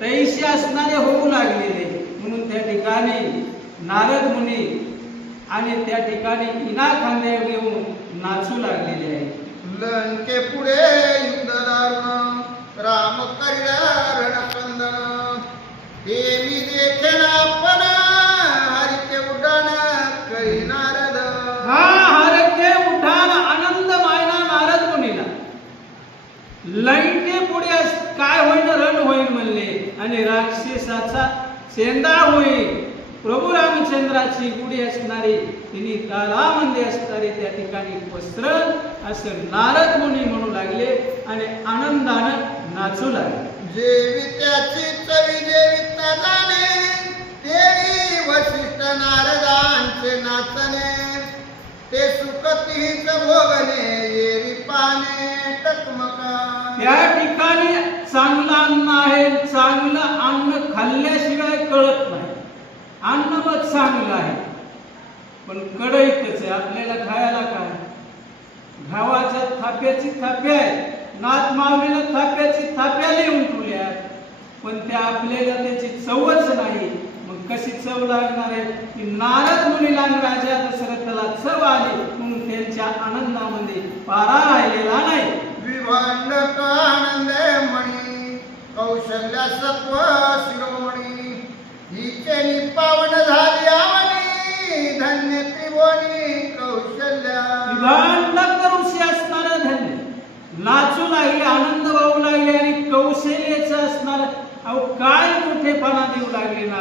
तैसे असणारे होऊ लागलेले, म्हणून त्या ठिकाणी नारद मुनी आणि त्या ठिकाणी इना खांद्या घेऊन नाचू लागलेले आहे. लंके पुढे युद्ध दारुण राम करिला रणकंदन, हे मी देखेन आपण हरिचे उड्डाण करी नारद. हा हरके उठान आनंद मायना नारद मुनीला. लंके पुढे काय होईन, रण होईल म्हणले आणि राक्षसाचा सेंदा होईल. प्रभू रामचंद्राची गुढी असणारी तिने तालामध्ये असणारे त्या ठिकाणी वस्त्र असं नारद मुनी म्हणू लागले आणि आनंदानं नाचू लागले. जेवी त्याची चवी जेविता जाणे, देवी वशिष्ठ नारदांचे नाचणे, ते सुख तीच भोगणे येरी पाने टकमका. त्या ठिकाणी चांगलं अन्न आहे, चांगलं अन्न खाल्ल्याशिवाय कळत नाही. अन्न मग चांगलं आहे पण कडईतच आहे. आपल्याला खायला काय, घावाच्या थाप्याची थाप्या आहे, नाथ माऊलीला थाप्याची थाप्या लिहून ठेवल्या, पण त्या आपल्याला त्याची चवच नाही. मग कशी चव लागणार आहे? की नारद मुनीला राजा दशरथाला चव आली म्हणून त्यांच्या आनंदामध्ये पारा राहिलेला नाही. विभांडक आनंदे मणी कौशल्या सत्व शिरोमणी, हिचे पावन झाली आवनी धन्य त्रिभुवनी कौशल्या. विभांडक ऋषी असणार धन्य नाचू लागले, आनंद वाहू लागले आणि कौशल्याचं असणार अहो काय मोठेपणा देऊ लागले ना.